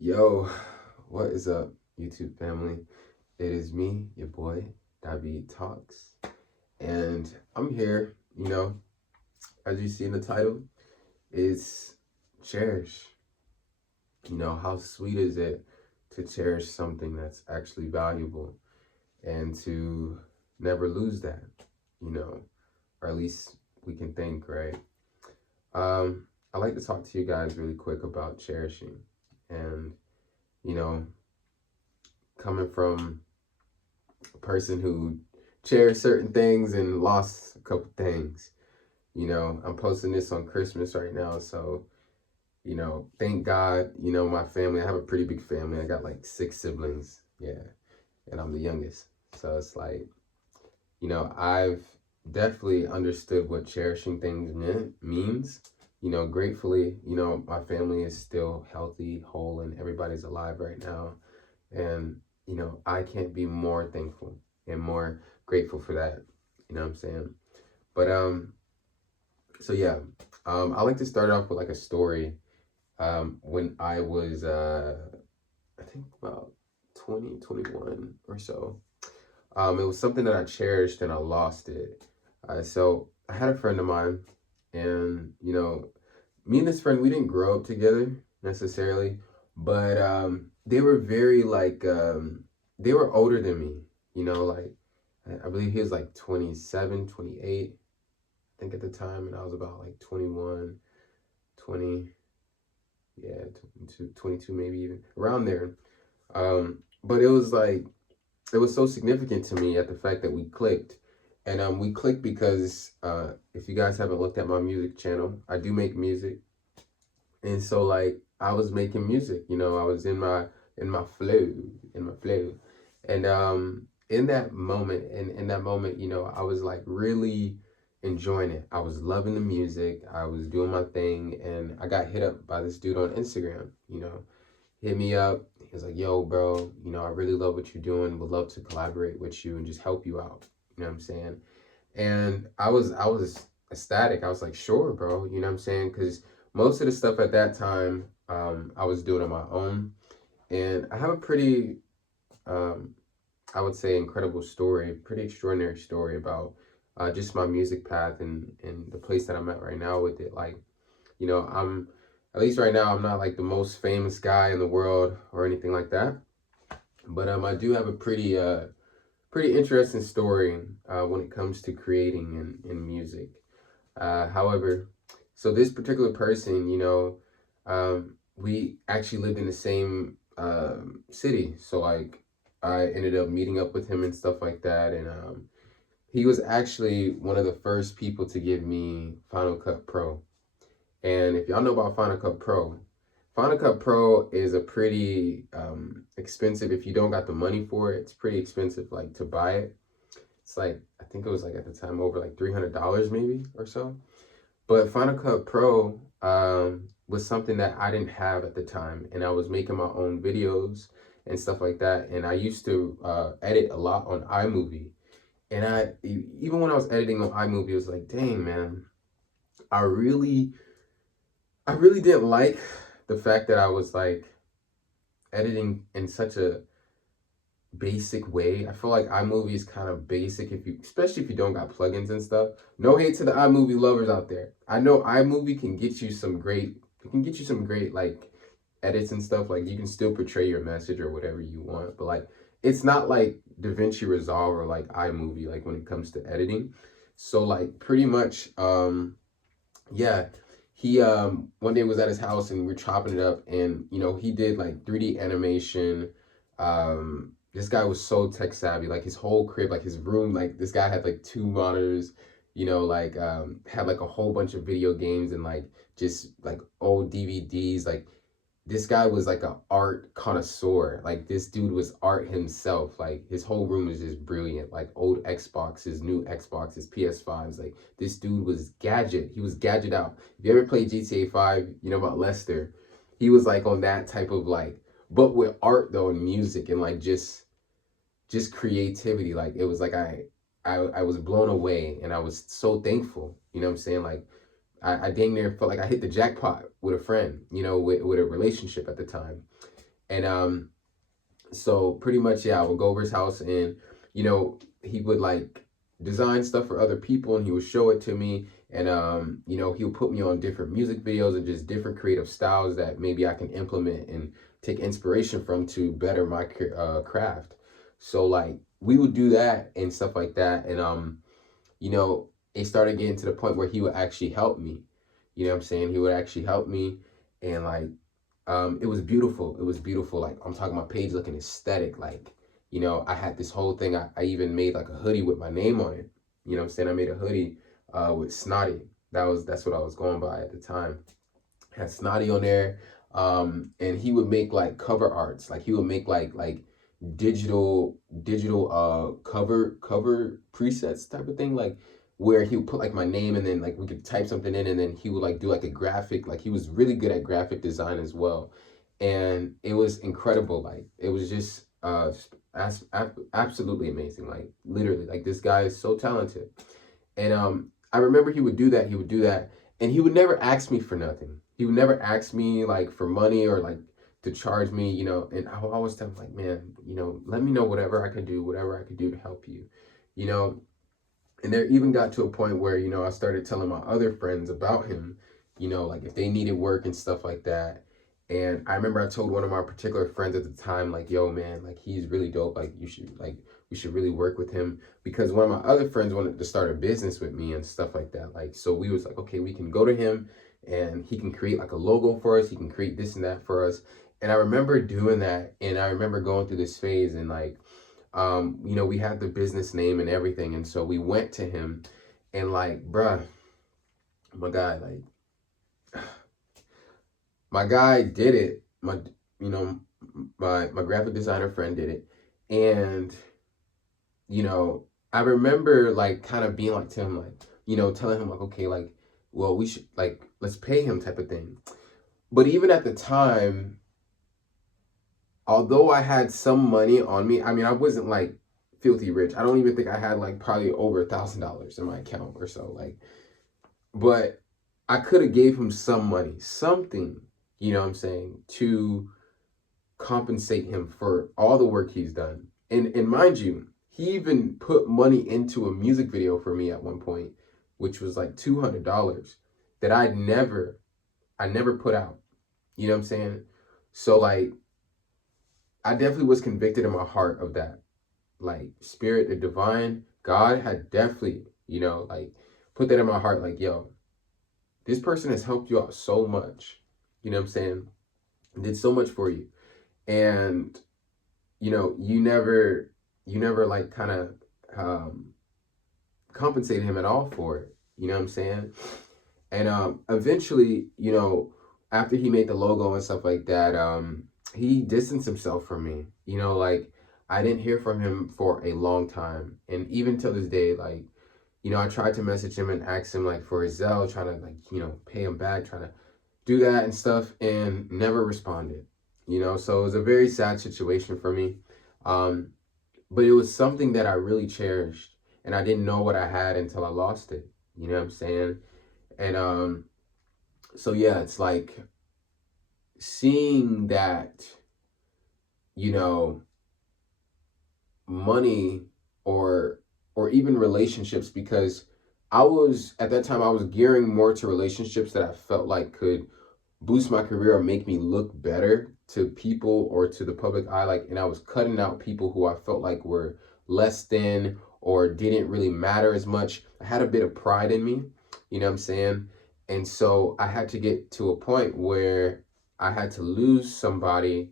Yo, what is up, YouTube family? It is me, your boy, David Talks, and I'm here. As you see in the title, it's cherish. How sweet is it to cherish something that's actually valuable and to never lose that, you know, or at least we can think, right? I'd like to talk to you guys really quick about cherishing and, you know, coming from a person who cherished certain things and lost a couple things. I'm posting this on Christmas right now, so thank God, my family. I have a pretty big family. I got like 6 siblings, yeah, and I'm the youngest. So it's like, I've definitely understood what cherishing things means. Gratefully, my family is still healthy, whole, and everybody's alive right now. And, I can't be more thankful and more grateful for that. You know what I'm saying? But so yeah, I like to start off with like a story. When I was I think about 2021 or so. It was something that I cherished and I lost it. So I had a friend of mine, and me and this friend, we didn't grow up together necessarily, but they were very like they were older than me. Like I believe he was like 27, 28, I think at the time, and I was about like 21, 20, yeah, 22, 22 maybe, even around there. But it was so significant to me at the fact that we clicked. And we clicked because if you guys haven't looked at my music channel, I do make music. And so like I was making music, I was in my flow, in my flow. And in that moment, I was like really enjoying it. I was loving the music. I was doing my thing, and I got hit up by this dude on Instagram, hit me up. He was like, "Yo, bro, I really love what you're doing. Would love to collaborate with you and just help you out." You know what I'm saying? And I was ecstatic. I was like, "Sure, bro." You know what I'm saying? Because most of the stuff at that time, I was doing on my own, and I have a pretty, um, I would say, incredible story, pretty extraordinary story about just my music path and the place that I'm at right now with it. Like, I'm at least right now, I'm not like the most famous guy in the world or anything like that. But I do have a pretty interesting story when it comes to creating in music. However, so this particular person, we actually lived in the same city. So like I ended up meeting up with him and stuff like that, and he was actually one of the first people to give me Final Cut Pro. And if y'all know about Final Cut Pro, Final Cut Pro is a pretty expensive. If you don't got the money for it, it's pretty expensive. Like to buy it, it's like I think it was like at the time over like $300 maybe or so. But Final Cut Pro was something that I didn't have at the time, and I was making my own videos and stuff like that. And I used to edit a lot on iMovie, and even when I was editing on iMovie, it was like, dang man, I really I really didn't like the fact that I was like editing in such a basic way. I feel like iMovie is kind of basic especially if you don't got plugins and stuff. No hate to the iMovie lovers out there. I know iMovie can get you some great like edits and stuff. Like you can still portray your message or whatever you want, but like it's not like DaVinci Resolve or like iMovie like when it comes to editing. So like pretty much yeah, he one day was at his house and we're chopping it up, and he did like 3D animation. This guy was so tech savvy, like his whole crib, like his room, like this guy had like 2 monitors, like had like a whole bunch of video games and like just like old DVDs. Like this guy was like an art connoisseur. Like this dude was art himself. Like his whole room was just brilliant. Like old Xboxes, new Xboxes, PS5s. Like this dude was gadget. He was gadget out. If you ever played GTA 5, you know about Lester. He was like on that type of like, but with art though and music and like just creativity. Like it was like I was blown away and I was so thankful. You know what I'm saying? Like I dang near felt like I hit the jackpot with a friend, with a relationship at the time. And so pretty much, yeah, I would go over his house, and he would like design stuff for other people, and he would show it to me. And he would put me on different music videos and just different creative styles that maybe I can implement and take inspiration from to better my craft. So like we would do that and stuff like that. And it started getting to the point where he would actually help me. You know what I'm saying? He would actually help me, and like it was beautiful. It was beautiful. Like I'm talking, my page looking aesthetic. Like, I had this whole thing. I even made like a hoodie with my name on it. You know what I'm saying? I made a hoodie with Snotty. That's what I was going by at the time. Had Snotty on there. And he would make like cover arts. Like he would make like digital cover presets type of thing. Like where he would put like my name, and then like we could type something in, and then he would like do like a graphic. Like he was really good at graphic design as well. And it was incredible. Like it was just absolutely amazing. Like literally, like this guy is so talented. And I remember he would do that. He would do that, and he would never ask me for nothing. He would never ask me like for money or like to charge me, And I would always tell him like, man, let me know whatever I can do, whatever I can do to help you, you know. And there even got to a point where I started telling my other friends about him, like if they needed work and stuff like that. And I remember I told one of my particular friends at the time, like, yo, man, like he's really dope. Like we should really work with him, because one of my other friends wanted to start a business with me and stuff like that. Like, so we was like, okay, we can go to him and he can create like a logo for us. He can create this and that for us. And I remember doing that, and I remember going through this phase, and like, we had the business name and everything. And so we went to him, and like, bruh, my guy, like, my guy did it. My graphic designer friend did it. And, I remember like kind of being like to him, like, telling him like, okay, like, well, we should like, let's pay him type of thing. But even at the time, although I had some money on me, I mean, I wasn't like filthy rich. I don't even think I had like probably over $1,000 in my account or so. Like, but I could have gave him some money, something, you know what I'm saying, to compensate him for all the work he's done. And mind you, he even put money into a music video for me at one point, which was like $200 that I never put out. You know what I'm saying? So like, I definitely was convicted in my heart of that. Like spirit, the divine, God had definitely, like put that in my heart. Like, yo, this person has helped you out so much. You know what I'm saying? Did so much for you. And, you never like kind of compensated him at all for it. You know what I'm saying? And eventually, after he made the logo and stuff like that, he distanced himself from me. Like I didn't hear from him for a long time. And even till this day, like, I tried to message him and ask him like for his Zelle, trying to like, pay him back, trying to do that and stuff, and never responded. So it was a very sad situation for me. But it was something that I really cherished, and I didn't know what I had until I lost it. You know what I'm saying? And so yeah, it's like seeing that, money or even relationships, because I was at that time I was gearing more to relationships that I felt like could boost my career or make me look better to people or to the public eye. Like, and I was cutting out people who I felt like were less than or didn't really matter as much. I had a bit of pride in me, you know what I'm saying? And so I had to get to a point where I had to lose somebody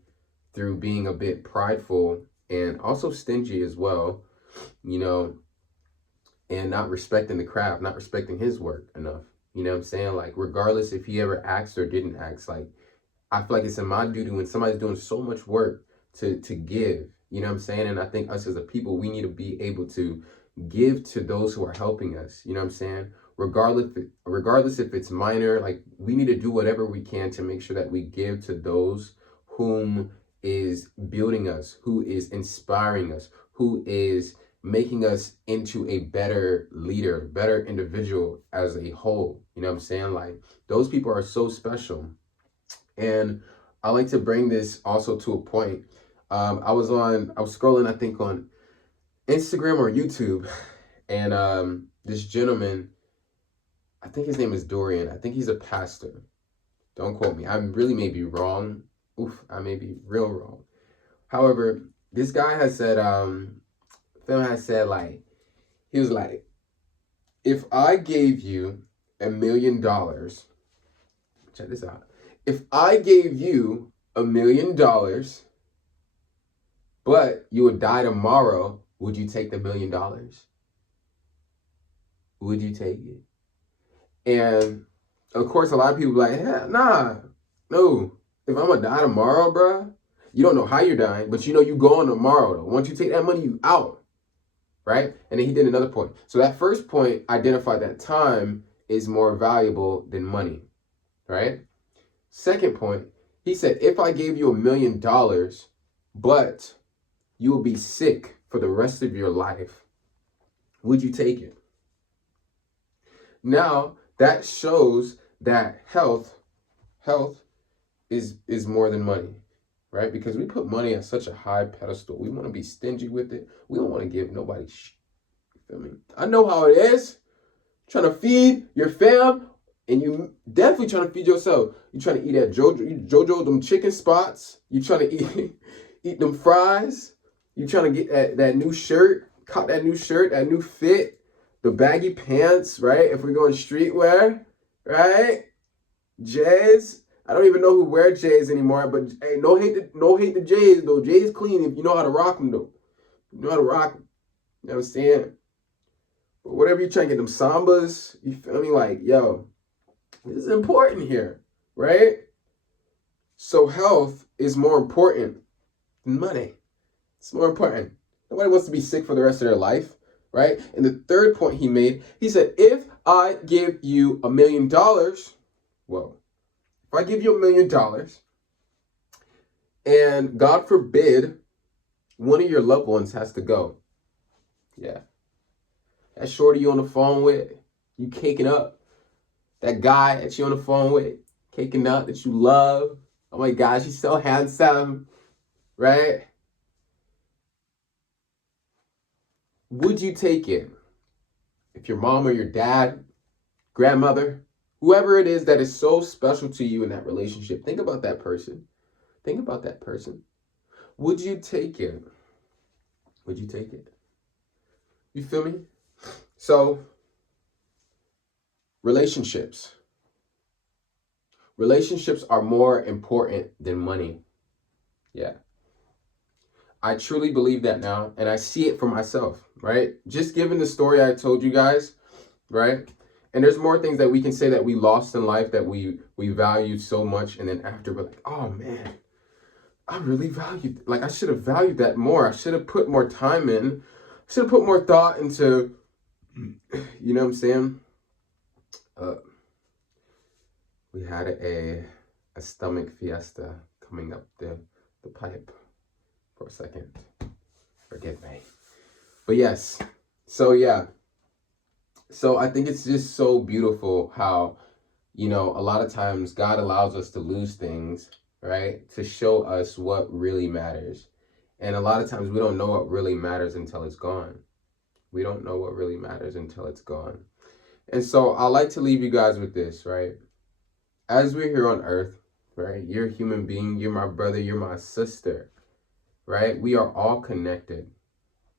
through being a bit prideful and also stingy as well, and not respecting the craft, not respecting his work enough. You know what I'm saying? Like, regardless if he ever asked or didn't ask, like, I feel like it's in my duty when somebody's doing so much work to give, you know what I'm saying? And I think us as a people, we need to be able to give to those who are helping us, you know what I'm saying? Regardless if it's minor, like we need to do whatever we can to make sure that we give to those whom is building us, who is inspiring us, who is making us into a better leader, better individual as a whole. You know what I'm saying? Like those people are so special. And I like to bring this also to a point. I was scrolling, I think, on Instagram or YouTube, and this gentleman, I think his name is Dorian. I think he's a pastor. Don't quote me. I really may be wrong. Oof, I may be real wrong. However, this guy has said, film has said, like, he was like, if I gave you $1 million, check this out. If I gave you $1 million, but you would die tomorrow, would you take the $1 million? Would you take it? And of course, a lot of people be like, yeah, nah, no. If I'm gonna die tomorrow, bruh, you don't know how you're dying, but you know you going tomorrow. Though. Once you take that money, you out, right? And then he did another point. So that first point identified that time is more valuable than money, right? Second point, he said, if I gave you $1 million, but you will be sick for the rest of your life, would you take it? Now, that shows that health is more than money, right? Because we put money at such a high pedestal. We want to be stingy with it. We don't want to give nobody shit. You feel me? I know how it is. Trying to feed your fam, and you definitely trying to feed yourself. You trying to eat at JoJo them chicken spots. You trying to eat them fries. You trying to get that new shirt, caught that new shirt, that new fit, the baggy pants, right? If we're going streetwear, right? J's. I don't even know who wear J's anymore, but hey, no hate to J's though. J's clean if you know how to rock them though. You know how to rock them. You know what I'm saying? But whatever you trying to get them Sambas, you feel me? Like, yo, this is important here, right? So health is more important than money. It's more important. Nobody wants to be sick for the rest of their life, right? And the third point he made, he said, if I give you $1 million, well, if I give you $1 million and God forbid one of your loved ones has to go, yeah, that shorty you on the phone with, you caking up, that guy that you on the phone with, caking up, that you love, oh my gosh, he's so handsome, right? Would you take it? If your mom or your dad, grandmother, whoever it is that is so special to you in that relationship, think about that person. Think about that person. Would you take it? Would you take it? You feel me? So, relationships. Relationships are more important than money. Yeah. I truly believe that now, and I see it for myself, right? Just given the story I told you guys, right? And there's more things that we can say that we lost in life that we valued so much, and then after we're like, oh man, I really valued, like I should have valued that more. I should have put more time in. I should have put more thought into, you know what I'm saying? We had a stomach fiesta coming up the pipe for a second. Forgive me. But yes, so yeah. So I think it's just so beautiful how, you know, a lot of times God allows us to lose things, right? To show us what really matters. And a lot of times we don't know what really matters until it's gone. We don't know what really matters until it's gone. And so I like to leave you guys with this, right? As we're here on earth, right? You're a human being. You're my brother. You're my sister, right? We are all connected.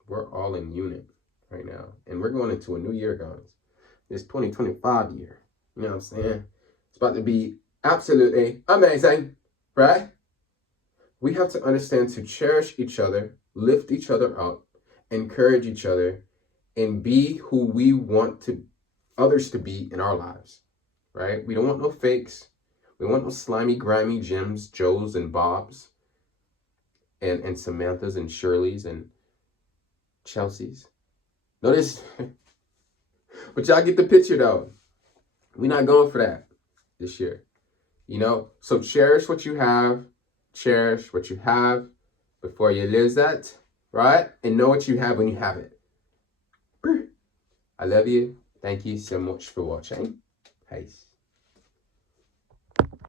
We're all in unit right now. And we're going into a new year, guys. This 2025 year. You know what I'm saying? It's about to be absolutely amazing, right? We have to understand to cherish each other, lift each other up, encourage each other, and be who we want others to be in our lives, right? We don't want no fakes. We don't want no slimy, grimy Jims, Joes, and Bobs, and Samanthas, and Shirleys, and Chelseas. Notice, but y'all get the picture though. We're not going for that this year, you know? So cherish what you have. Cherish what you have before you lose that, right? And know what you have when you have it. I love you. Thank you so much for watching. Peace.